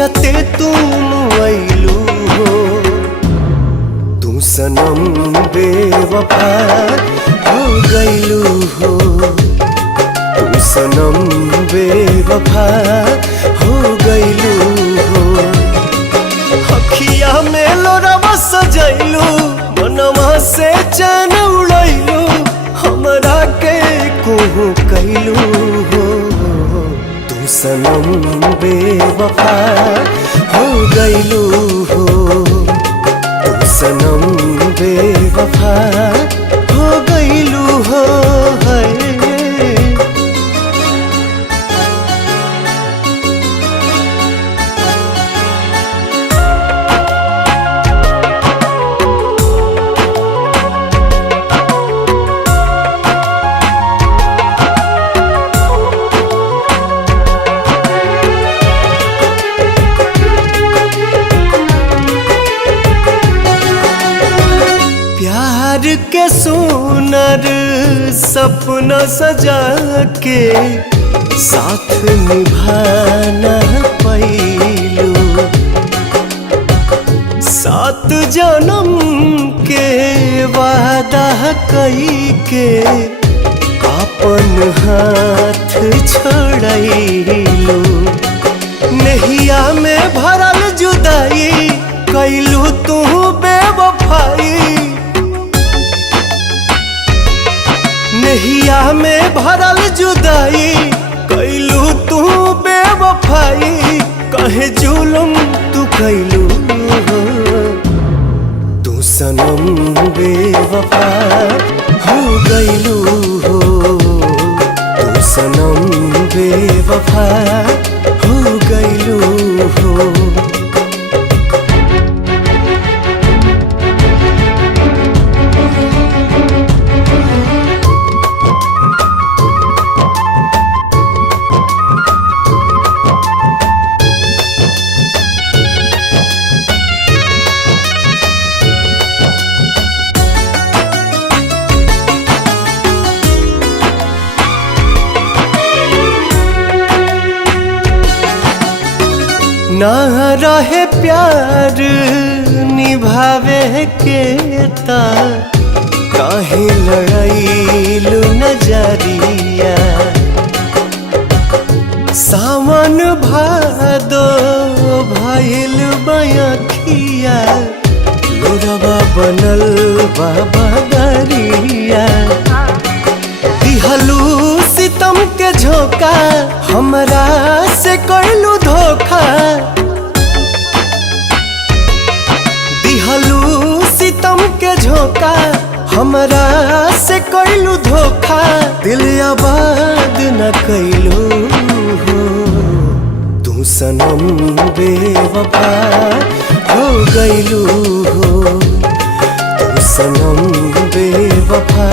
जियते तुम आइलू हो। तू सनम बेवफा हो गइलू हो। तू सनम बेवफा हो गइलू हो। अखिया में लोरवा सजैलू, मनवा से चैन उड़ैलू, हमरा के कोहू कैलू हो। तू सनम बेवफा हो गइलू हो। तू सनम बेवफा हो गइलू हो। प्यार के सुनर सपना सजा के साथ निभाना पैलू। 7 जन्म के वादा कई के अपन हाथ छोड़लू। नहिया में भरल जुदाई कैलू तू बेवफाई। नहिया में भरल जुदाई कैलू तू बेवफाई। कहे जुलुम तू कैलू हो। तू सनम बेवफा हो गइलू हो। तू सनम बेवफा हो गइलू हो। ना रहे प्यार निभावे के ता काहे लड़ाइलू नजरिया। सावन भादो भइल बयखिया, लोरवा बनल बाबा दरिया। दिहलू सितम के झोंका, हमरा से कैलू धोखा। दिहलू सितम के झोंका, हमरा से कैलू धोखा। दिल आबाद न कैलू हो। तू सनम बेवफा हो गइलू हो। तू सनम बेवफा